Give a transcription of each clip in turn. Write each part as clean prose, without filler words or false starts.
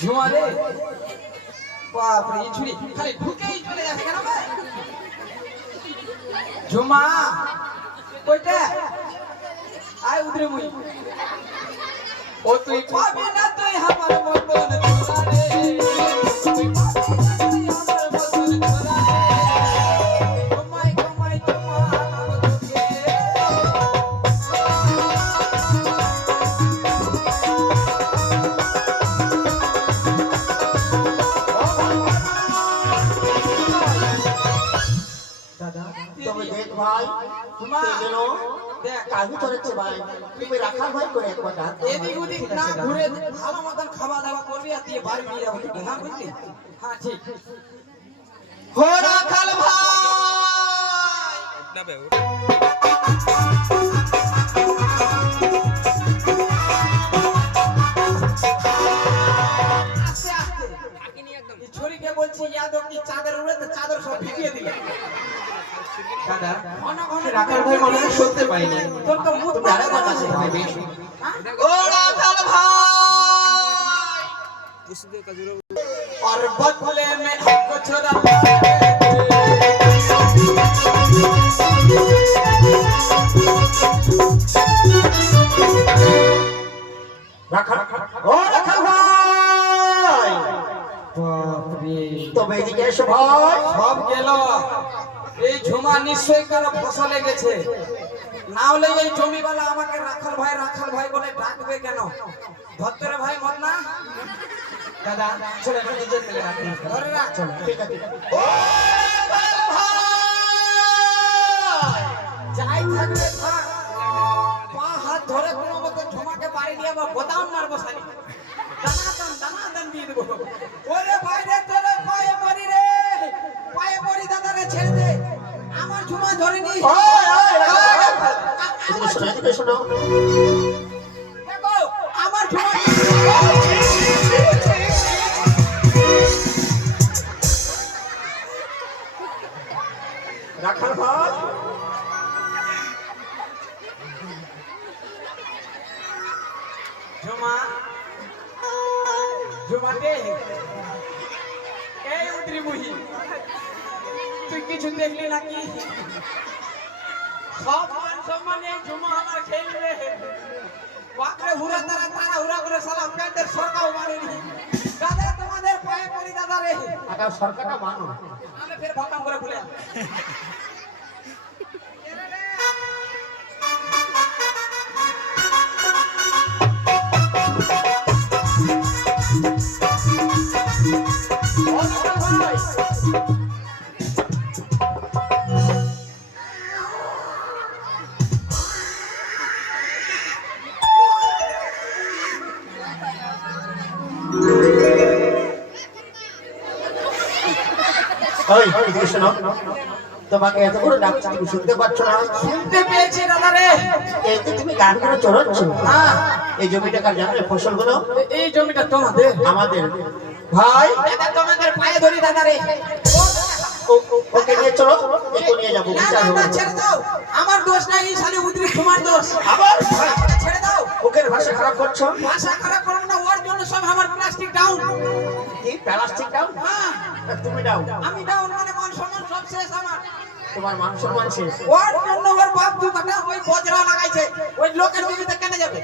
ঝুমারে বাপরে এই ছুরি খালি ঢুকেই চলে যাচ্ছে কেন ভাই? ঝুমা কইটা আয় উদরে মুই ও তুই পাবি না তুই আমার মতন ঝুলা রে তুই পাবি না তুই আমার মতন ঝুলা রে ঘুমাই ঘুমাই তোমার তোকে তুমি দেখ ভাই কাজু ধরেছে ভাই, তুমি রাখার ভাই করে একবার ডাক এদিক ওদিক না ঘুরে ভালো মতন খাওয়া দাওয়া করবি আর দিয়ে বাড়ি নিয়ে যাবো ঠিক হ্যাঁ বুঝলি? হ্যাঁ ঠিক হো রাখাল আস্তে আস্তে এই ছুরিকে বলছি ইয়াদব কি চাদর উড়ে তো চাদর সব ভিজিয়ে দিলে দাদা ঘন ঘন রাখাল ভাই মনে হয় শুনতে পাইনি। তোর তো মুখ তুমি আরেকবার কাছে যাবে বেশ। ও রাখাল ভাই और बदले में हमको छोड़ा রাখাল ও রাখাল ভাই, বাপরে তবে এদিকে এসো ভাই। সব গেল এই ঝুমা নিশ্চয়ই কারো ফসলে গেছে, না হলে এই জমিওয়ালা আমাকে রাখাল ভাই বলে ডাকবে কেন? ধরতে ভাই মত না দাদা চলে আমরা নিজের মিলে রাখি। ধরে রাখ চল ঠিক আছে ও রাখাল ভাই যাই থাকবে থাক, পা হাত ধরে কোনো মতো ঝুমাকে বাড়ি নিয়ে আবার বোতাম মারবো শালি, দানাদান দিয়ে দেবো। ওরে ভাই রে তোরে পায়ে পড়ি দাদা রে ছেড়ে দে, আমার ঝুমা ধরেনি। এদিকে শোনো, এদিকে শোনো। দেখো আমার ঝুমা রাখাল ভাই ঝুমাতে এই উদ্রি মুহি তুই কিছু দেখলি নাকি? সব মান সম্মান এই ঝুমা আমার খেলবে বাপরে হুরা হুরা করে সালা প্যান্টের সরকাও মারেনি। দাদা তোমাদের পায়ে পড়ি দাদা রে, আটা সরকারটা মানো। আমি ফের ভকাম করে ভুলে ওই এদিকে শোনো, তোমাকে এত করে ডাকছি তুমি শুনতে পাচ্ছ না? শুনতে পেয়েছি দাদা রে। এই যে তুমি গানগুলো চড়াচ্ছ, হ্যাঁ এই জমিটা কার জানো? এই ফসলগুলো এই জমিটা তোমাদের আমাদের। ভাই দাদা তোমাদের পায়ে ধরি দাদা রে। ওকে নিয়ে চলো, একে নিয়ে যাবো, না বিচার না হবে। না ছেড়ে দাও, আমার দোষ নাই, এই শালি উদ্রি তোমার দোষ। আবার ছেড়ে দাও, ওকে ভাষা খারাপ করছো। ভাষা খারাপ করো না, ওর জন্য সব আমার প্লাস্টিক ডাউন। কি প্লাস্টিক দাও? হ্যাঁ তুমি দাও। আমি ডাউন মানে মান সম্মান সব শেষ আমার। তোমার মান সম্মান শেষ। ওর জন্য ওর বাপ দুটা ওই বজরা লাগাইছে, ওই লোকের জমিতে কেন যাবে?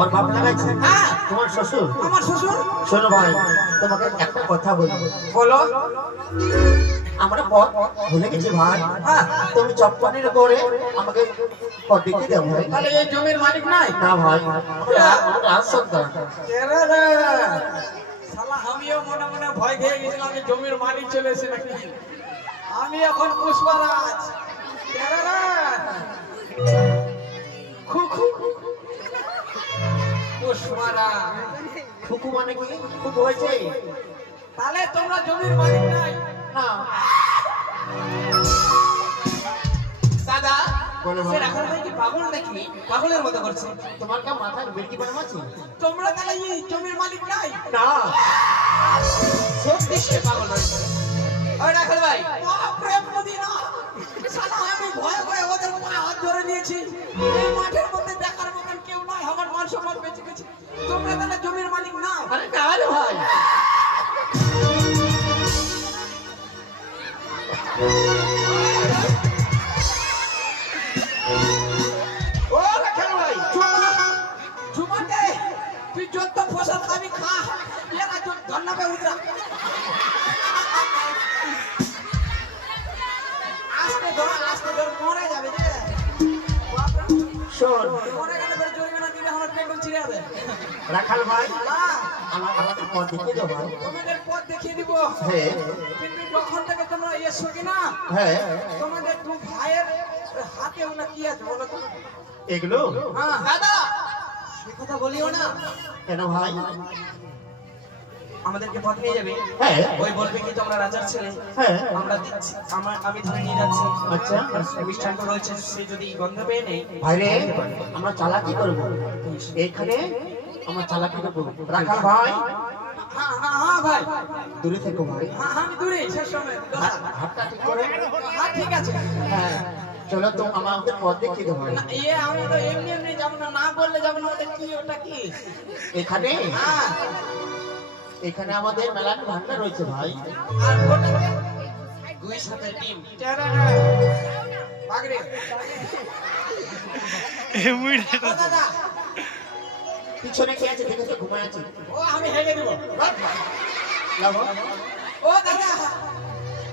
ওর বাপ লাগাইছে? হ্যাঁ তোমার শ্বশুর? আমার শ্বশুর। শোনো ভাই, তোমাকে একটা কথা বলবো। বলো। আমরা পথ ভুলে গেছি ভাই। হ্যাঁ তুমি চপ্পানির পরে আমাকে পথ দেখিয়ে দাও ভাই। তাহলে এই জমির মালিক নাই? না ভাই, আমরা রাজ সন্তান। কেরে রে শালা আমিও মনে মনে ভয় খেয়ে গেছিলাম যে জমির মালিক চলে এসে নাকি। আমি এখন পুষ্পরাজ। কেরে রে খু খু পুষ্পরাজ ফুকু মানে কি ফুকু হয়েছে তাহলে তোমরা জমির মালিক নাই? না দাদা বলো ভাই। সে রাখাল ভাই কি পাগল নাকি? পাগলের মতো করছে। তোমার কা মাথায় বেরকি বানাম আছে তোমরা তাহলে এই জমির মালিক নাই? না সত্যি সে পাগল হয়েছে। ওই রাখাল ভাই, বাপরে মদিনা! শালা আমি ভয় ভয়ে ওদের পায়ে হাত ধরে নিয়েছি। এই মাঠের মধ্যে দেখার মতন কেউ নাই, আমার মান সম্মান বেঁচে গেছে। তোমরা তাহলে জমির মালিক না? আরে না রে ভাই ও রাখাল ভাই, ঝুমা, ঝুমাতে তুই যত ফসল খাবি খা, এরা তোর ধন্যবে উতরা। আস্তে ধর মরে যাবে রে। বাপরে, শোন মরে গেলে ফের জরিমানা দিলে আমার পেট্রোল ছিঁড়ে যাবে। রাখাল ভাই না, আমাদের পথ দেখে দাও ভাই তোমাদের পথ দেখিয়ে দিব। হ্যাঁ কিন্তু যখন থেকে তোমরা এসছো কিনা, হ্যাঁ তোমাদের দু ভাইয়ের হাতে ওনা কি আছে বলো তো? এগুলো হ্যাঁ, দাদা সে কথা বলিও না। কেন ভাই আমাদেরকে পথ নিয়ে যাবে। হ্যাঁ ওই বলবে কি তোমরা রাজার ছেলে, হ্যাঁ আমরা দিচ্ছি, আমি ধরে নিয়ে যাচ্ছি। আচ্ছা। মিষ্টান্ন রয়েছে, সে যদি গন্ধ পেয়ে নেই, ভাইরে আমরা চালাকি করবো এখানে আমরা চালাকি করবো রাখাল ভাই হ্যাঁ, হ্যাঁ, হ্যাঁ ভাই, দূরে থেকো ভাই হ্যাঁ, আমি দূরে শেষ সময়। হাতটা ঠিক করে হ্যাঁ, ঠিক আছে। হ্যাঁ চলো তো আমাদের পথ দেখিয়ে দেবো ভাই না, আমি তো এমনি এমনি যাবো না, না বললে যাবো না। ওটা কি, ওটা কি? এখানে হ্যাঁ, এখানে আমাদের মেলার ভান্ডার রয়েছে ভাই আর ওটাতে দুই সাথে টিম। বাগড়ে। ও দাদা, পিছনে কে আছে দেখে তো ঘুমায় আছে ও আমি হেগে দিব। লাভ ও দাদা,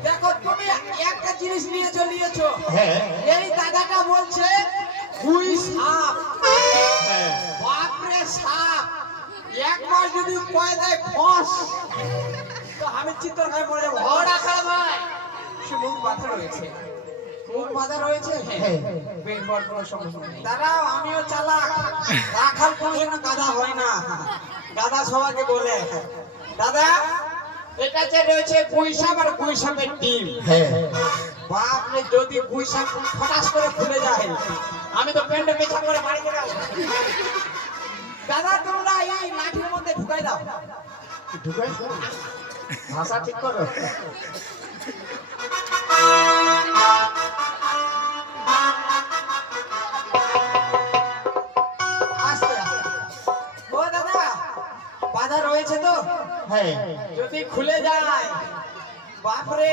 দেখো তুমি একটা জিনিস নিয়ে চলিয়েছো। হ্যাঁ এই দাদাটা বলছে হুই সাপ। হ্যাঁ বাপরে সাপ! একবার যদি কয় দেয় ফস, তো আমি চিত্র খাই পড়ে যাবো। ও রাখাল ভাই, সে মুখ বাঁধা রয়েছে। মুখ বাঁধা রয়েছে। হ্যাঁ বের হওয়ার কোনো সম্ভাবনা নেই। দাঁড়াও, আমিও চালাক। রাখাল কোনোদিনও গাধা হয় না, গাধা সবাইকে বলে। দাদা, এটা যে রয়েছে গুইসাপ আর গুইসাপের ডিম। হ্যাঁ বাপরে, যদি গুইসাপ ফটাস করে খুলে যায়, আমি তো প্যান্টে পেছাব করে বাড়ি চলে আসবো। দাদা, তোমরা এই লাঠির মধ্যে ঢুকাই দাও। ঢুকাইছো ভাষা ঠিক করো আস্তে আস্তে। ও দাদা, বাধা রয়েছে তো? হ্যাঁ যদি খুলে যায়, বাপরে,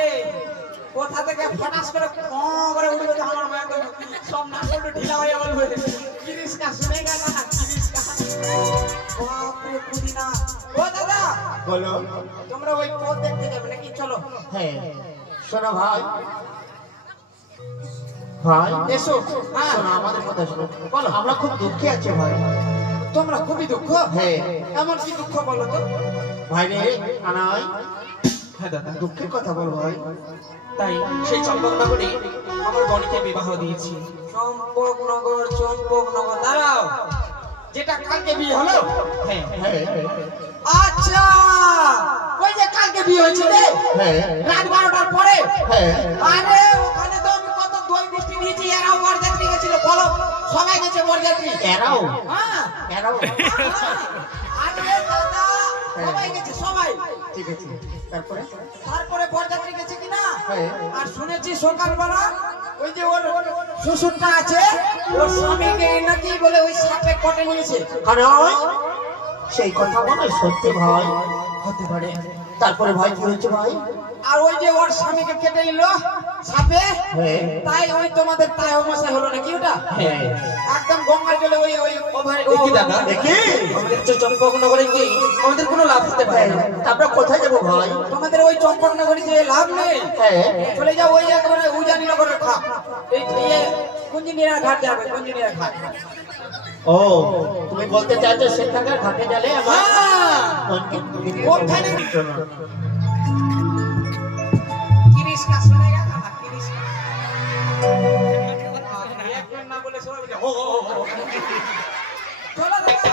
কোথা থেকে ফটাস করে করে উঠবে তো আমার মায়ের তো সব নাকগুলো ঢিলা হয়ে বলবে কিরিসকা শুনেগা না কিরিসকা। বাপরে পুদিনা। ও দাদা, বলো তোমরা ওই পথ দেখতে যাবে নাকি? চলো হ্যাঁ শোনো ভাই ভাই এসো। হ্যাঁ, শোনো আমাদের কথা শোনো বলো আমরা খুব দুঃখে আছি ভাই তোমরা খুবই দুঃখ। হ্যাঁ এমন কি দুঃখ বলো তো? ভাই রে কানাই হ্যাঁ দাদা, দুঃখের কথা বল ভাই তাই সেই চম্পকনগরে আমার গণিকে বিবাহ দিয়েছি। চম্পকনগর, চম্পকনগর। দাঁড়াও, যেটা কালকে বিয়ে হলো? হ্যাঁ হ্যাঁ আচ্ছা, ওই যে কালকে বিয়ে হয়েছে রে, হ্যাঁ রাত 12টার পরে। হ্যাঁ আরে ওখানে তো আমি কত দই মিষ্টি নিয়েছি, এরাও বরযাত্রী গেছিল। বলো, সবাই গেছে বরযাত্রী। এরাও হ্যাঁ, এরাও আরে দাদা, সবাই গেছে, সবাই। ঠিক আছে তারপরে তারপরে বরযাত্রী গেছে কিনা? হ্যাঁ। আর শুনেছি সকালবেলা ওই যে ওর শ্বশুরটা আছে, ওর স্বামীকে নাকি বলে ওই সাপে কটে নিয়েছে। কানাই সেই কথা বলে সত্যি ভাই হতে পারে। তারপরে ভাই কি হয়েছে ভাই আর ওই যে ওর স্বামীকে কেটে নিল সাপে, হ্যাঁ তাই ওই তোমাদের তাই অবস্থা হলো নাকি ওটা? হ্যাঁ একদম গঙ্গার জলে ওই ওই ওভারে দেখি দাদা, দেখি আমাদের যে চম্পকনগরে গিয়ে আমাদের কোনো লাভ হতে পারে না। তারপরে কোথায় যাবো ভাই তোমাদের ওই চম্পকনগরী যে লাভ নেই, হ্যাঁ চলে যাও ওই একেবারে উজানি নগরের ঘাট। এই কুঞ্জিনিয়া ঘাট যাবে, কুঞ্জিনিয়া ঘাট। ও তুমি বলতে চাইছো সেখানকার ঘাটে গেলে আমার হ্যাঁ, ওখানে কিরিশ কা শুনেগা না কিরিশ কা। এক মিনিট না বলে সবাই বলে, ও ও ও। চলো দাদা,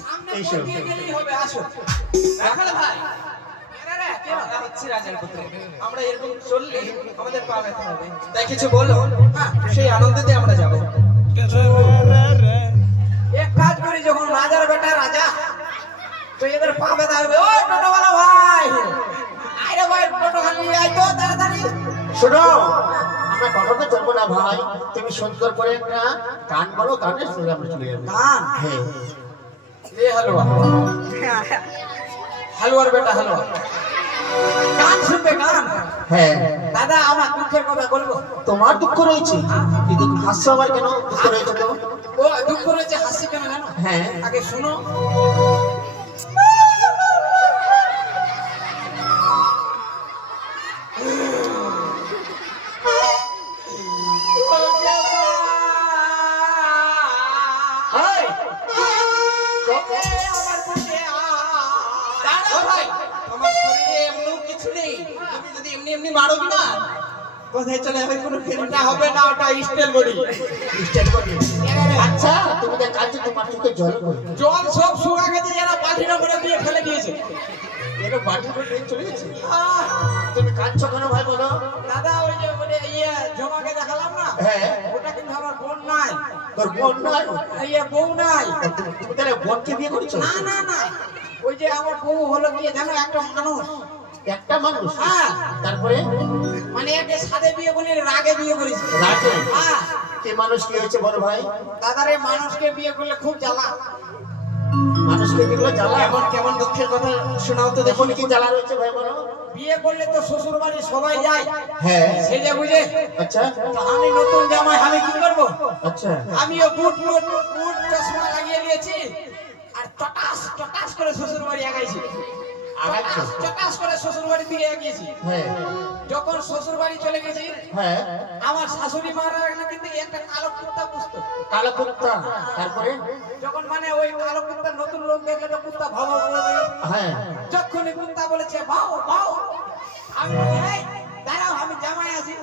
সামনে এইসব। দিয়ে গেলেই হবে, আসো। রাখাল ভাই এরা রে, কে আমরা রে? হচ্ছি রাজার পুত্র, আমরা এরকম চললে আমাদের পা ব্যথা হবে, তাই কিছু বলো। হ্যাঁ, সেই আনন্দেতে আমরা যাব। এক কাজ করি, যখন রাজার বেটা রাজা, তো এদের পা ব্যথা হবে। ওই টোটোওয়ালা ভাই, আরে ভাই টোটো খালি আয় তো তাড়াতাড়ি। শোনো, আমরা টোটোতে চলবো না ভাই, তুমি সুন্দর করে একটা গান বলো, গানের সুরে আমরা চলে যাবো। গান? হ্যাঁ এ হালুয়া, হালুয়ার বেটা হালুয়া, গান শুনবে গান। হ্যাঁ, দাদা আমার দুঃখের কথা বলবো। তোমার দুঃখ রয়েছে, কিন্তু হাস্য আবার কেন দুঃখ রয়েছে তো? ও দুঃখ রয়েছে, হাসি কেন জানো? হ্যাঁ, আগে শুনো। এই, আমার বুকে দাঁড়াও ভাই, আমার শরীরে এমনও কিছু নেই, তুমি যদি এমনি এমনি মারো না, কোথায় চলে যাবে কোনো ওটা ফেরত হবে না, ওটা স্টেল বডি। ডিস্টার্ব করবে। আচ্ছা, তুমি তো কাজ তোমার চোখে জল করবে। জল সব শুকা গেছে, যারা বাঁধিনা করে দিয়ে ফেলে দিয়েছে। এর বাটি করে চলে গেছে। আহ, তুমি কাঁদছো কেন ভাই বলো? দাদা ওই যে জমাকে দেখালাম না, হ্যাঁ, ওটা কিন্তু আমার বোন নাই, তোর বোন নাই? বউ নাই। তুমি তাহলে বোনকে বিয়ে করেছো? না না না, ওই যে আমার বউ হলো গিয়ে জানো একটা মানুষ। একটা মানুষ? হ্যাঁ, তারপরে মানে একে সাদে বিয়ে বলে রাগে বিয়ে করেছে। রাগে? হ্যাঁ, কে মানুষ কি হয়েছে বড় ভাই? দাদারে মানুষকে বিয়ে করলে খুব জ্বালা। মানুষকে বিয়ে করলে জ্বালা? কেমন কেমন দুঃখের কথা শোনাও তো দেখো। দেখুন কি জ্বালা রয়েছে ভাই বলো? বিয়ে করলে তো শ্বশুর বাড়ি সবাই যায়, হ্যাঁ, সেজে বুঝে। আচ্ছা তো আমি নতুন জামাই, আমি কি করবো? আচ্ছা, আমিও বুট বুট বুট চশমা লাগিয়ে নিয়েছি, আর টটাস টটাস করে শ্বশুর বাড়ি আগাইছি। আগাইছো? টটাস করে শ্বশুর বাড়ির দিকে এগিয়েছি। হ্যাঁ যখন শ্বশুর বাড়ি চলে গেছি, হ্যাঁ, আমার শাশুড়ি মারা কিন্তু একটা কালো কুত্তা পুষতো। কালো কুত্তা। তারপরে যখন মানে ওই কালো কুত্তা নতুন লোক দেখলে তো কুত্তা ভাও ভাও করবে। হ্যাঁ, যখনই কুত্তা বলেছে ভাও ভাও, আমি বলি, এই দাঁড়াও, আমি জামাই আছি।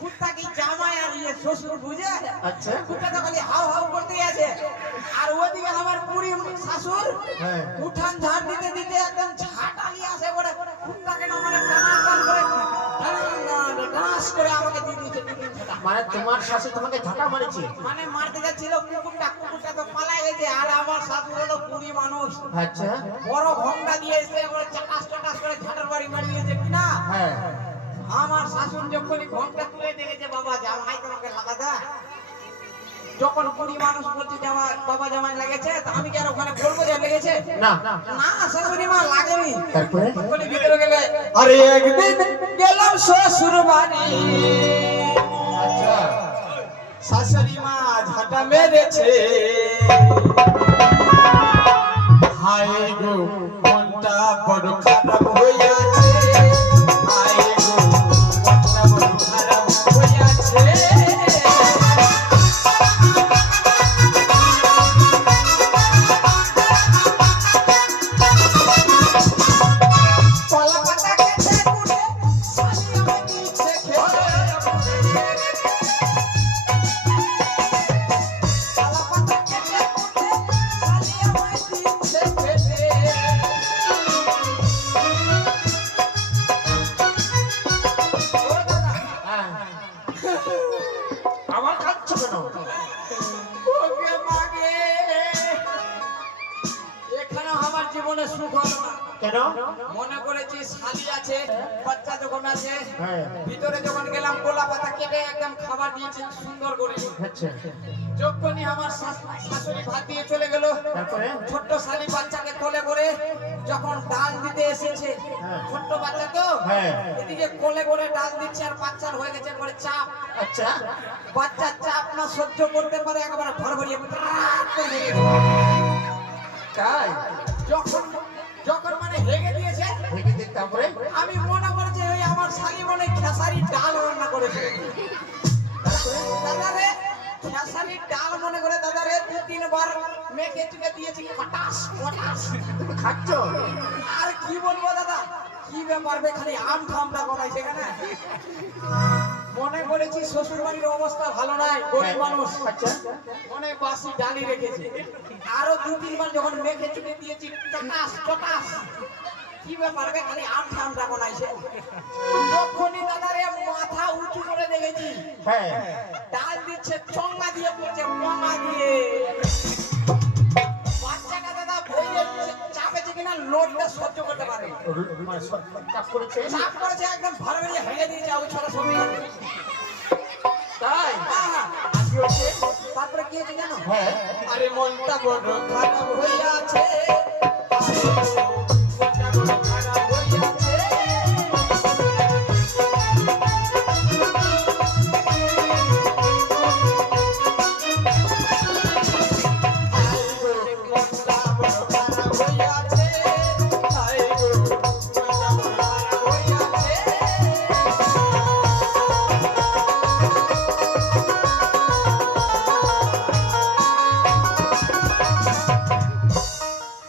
কুত্তা কি জামাই আর শ্বশুর বুঝে? আচ্ছা, কুত্তা তো খালি হাও হাও করতেই আছে। আর ওদিকে আমার বুড়ি শাশুর হ্যাঁ, উঠান ঝাড় দিতে দিতে একদম ঝাঁটালি আসে বলে কুত্তাকে না মানে টানাস টান করে টানাস করে আমাকে দিয়ে দিয়েছে তিন ঝাঁটা। মানে তোমার শাশু তোমাকে ঝাঁটা মারেছে? মানে মারতে যাচ্ছিল, কুকুরটা তো পালাই গেছে। আর আমার শাশুড় হলো বুড়ি মানুষ, আচ্ছা, বড় ঘন্টা দিয়ে এসে ওরা চাটাস চাটাস করে ঝাঁটার বাড়ি মারিয়েছে কিনা। হ্যাঁ, আমার শাশুড় যখনই ঘন্টা তুলে দেখেছে, বাবা জামাই তোমাকে লাগাদা। যখন বুড়ি মানুষ বলছে জামাই, বাবা জামাই লেগেছে, তা আমি কি আর ওখানে বলবো যে লেগেছে? না, না, শাশুড়ি মা লাগেনি। তারপরে বলে ভিতরে গেলে, আরে একদিন গেলাম শ্বশুর বাড়ি, আচ্ছা, শাশুড়ি মা ঝাঁটা মেরেছে, হায় গো মনটা বড় খারাপ হইয়াছে, হায় গো মনটা বড় খারাপ হইয়াছে। কলা পাতা কেটে কুটে শালি আমায় দিচ্ছে খেতে। কলা পাতা কেটে কুটে শালি আমায় দিচ্ছে খেতে। ও দাদা, হ্যাঁ, আমার কাঁদছো কেন? ওকে মাগে, এখানে আমার জীবনে সুখ হলো না। কেন? মনে করেছি শালি আছে, বাচ্চা যখন আছে, হ্যাঁ, ভিতরে যখন গেলাম কলা পাতা কেটে একদম খাবার দিয়েছে সুন্দর করে। আচ্ছা, যখনই আমার শাশুড়ি ভাত দিয়ে চলে গেল, তারপরে ছোট্ট শালি বাচ্চাকে কোলে করে যখন ডাল দিতে এসেছে, হ্যাঁ। ছোট্ট বাচ্চা তো, হ্যাঁ, এদিকে কোলে করে ডাল দিচ্ছে, আর বাচ্চার হয়ে গেছে একবারে চাপ। আচ্ছা, বাচ্চার চাপ না সহ্য করতে পারে, একবারে ভরভরিয়ে প্রাণ করে মেরে দিল। তাই যখন যখন মানে হেগে দিয়েছে, ভেঙে দিন, তারপরে আমি মনে করছি ওই আমার শালি মনে খেসারির ডাল রান্না করেছে। দাদারে খেসারির ডাল মনে করে দাদারে 2-3 বার মেখে চুকে দিয়েছি, কটাস কটাস। তুমি খাচ্ছ? আর কি বলবো দাদা, কি ব্যাপার বে, খালি আম ঠামটা করাই সেখানে। মনে করেছি শ্বশুর বাড়ির অবস্থা ভালো নাই, গরিব মানুষ। আচ্ছা মনে বাসি ডালি রেখেছে, আরো 2-3 বার যখন মেখে চুটে দিয়েছি চটাস চটাস, কি ব্যাপার রে, খালি আমটা আমটা বানাইছে। যখনই দাদারে মাথা উঁচু করে দেখেছি, হ্যাঁ ডাল দিচ্ছে চঙ্গা দিয়ে পড়ছে মঙ্গা দিয়ে। বাচ্চাটা দাদা ভয়ে চাপেছে কিনা লোডটা সহ্য করতে পারে, মানে কাজ করেছে চাপ করেছে, একদম ভালো করে হেলে দিয়েছে ওই ছোট ছবি। তাই আজকে হচ্ছে, তারপরে কি হয়েছে জানো? হ্যাঁ আরে মনটা বড় খারাপ হয়ে আছে, মনটা বড় খারাপ হয়ে আছে।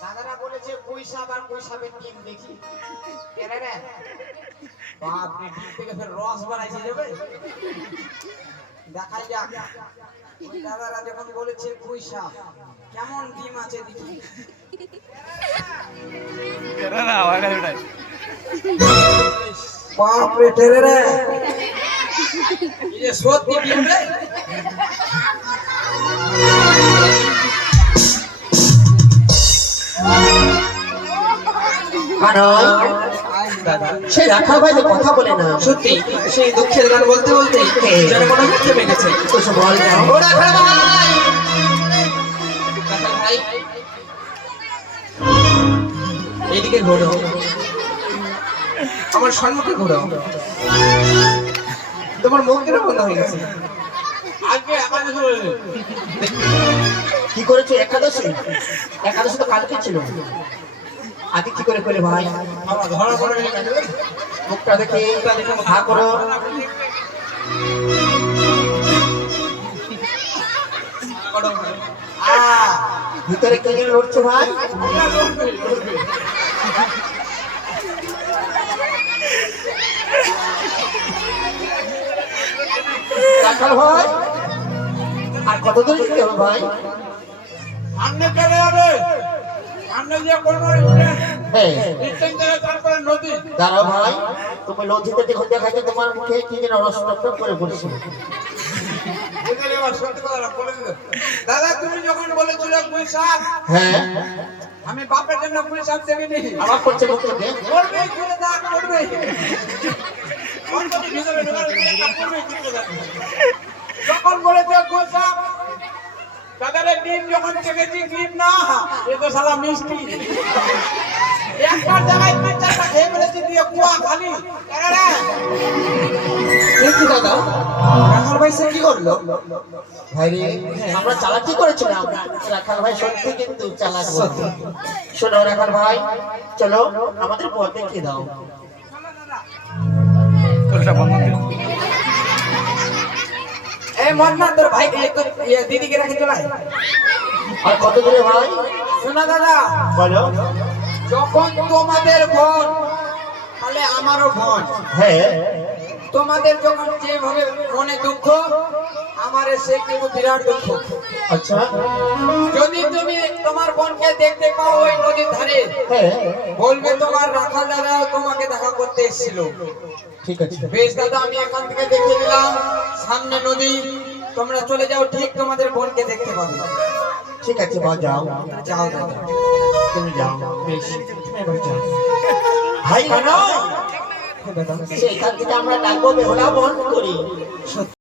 দাদারা বলেছে গুইসাপ আর গুইসাপের টিম দেখি। কেন রে? বাপ রে, ডিম থেকে ফের রস বানাইছে যাবে। দেখাই যাক। ওই দাদারা যখন বলেছে গুইসাপ, কেমন ডিম আছে দেখি। বাপ রে টেরে রে, এই যে সত্যি ডিম রে। সেই রাখাল ভাই যে কথা বলে না, সত্যি সেই দুঃখের গান বলতে বলতে যেন কোনো থেমে গেছে। কিছু বল না। ও রাখাল ভাই, রাখাল ভাই, এইদিকে ঘোরো, আমার সম্মুখে ঘোরো। তোমার মুখ কেন বন্ধ হয়ে গেছে? আজকে একাদশী হয়েছে। কি করেছো? একাদশী? একাদশী তো কালকে ছিল, আগে কি করে করে ভাই? বাবা ধরা পড়ে গেছে। মুখটা দেখে হা করো। ভিতরে কে যেন লড়ছে ভাই? রাখাল ভাই, আর কত দূর যেতে হবে ভাই? সামনে চলে যাবে, সামনে যে কোনো হ্যাঁ স্টেশন থেকে তারপরে নদী। দাঁড়াও ভাই, তুমি লজ্জিত দেখো, দেখাচ্ছে তোমার মুখে কি যেন রসটপ করে পড়েছে। এখানে আবার সত্যি কথাটা বলে দিল। দাদা তুমি যখন বলেছিলে গুইসাপ, হ্যাঁ আমি বাপের জন্য গুইসাপ দেবিনি। আমার করছে মুখ থেকে। করবে করে দা করবে। অন্তত ভিতরে ঢোকার করবে করে দা। যখন বলেছে গুইসাপ, দাদারে ডিম যখন চেকেছি, ডিম না, এ তো শালা মিষ্টি। একটার জায়গায় 3-4টা খেয়ে ফেলেছি, দিয়ে কুয়া খালি। এরে কি দাদা, রাখাল ভাই সে কি করলো? ভাই রে, আমরা চালাকি করেছিলাম। রাখাল ভাই সত্যি কিন্তু চালাক। শোনো রাখাল ভাই, চলো আমাদের পথ দেখিয়ে দাও। এই মন্না তোর ভাইকে একটু দিদিকে রেখে চলাই। আর কত দূরে ভাই? শোনা দাদা, বলো। যখন তোমাদের বোন, তাহলে আমারও বোন। হ্যাঁ তোমাদের যখন যেভাবে মনে দুঃখ, আমার সে কিন্তু বিরাট দুঃখ। আচ্ছা যদি তুমি তোমার বোনকে দেখতে পাও ওই নদীর ধারে, হ্যাঁ বলবে তোমার রাখাল দাদা তোমাকে দেখা করতে এসেছিল। ঠিক আছে। বেশ দাদা, আমি এখান থেকে দেখে দিলাম সামনে নদী, তোমরা চলে যাও, ঠিক তোমাদের বোনকে দেখতে পাবে। ঠিক আছে বা যাও, যাও দাদা, তুমি যাও। বেশ এবার যাও। ভাই কেন? সেখান থেকে আমরা ডাকবো বেহুলা বন্ধ করি।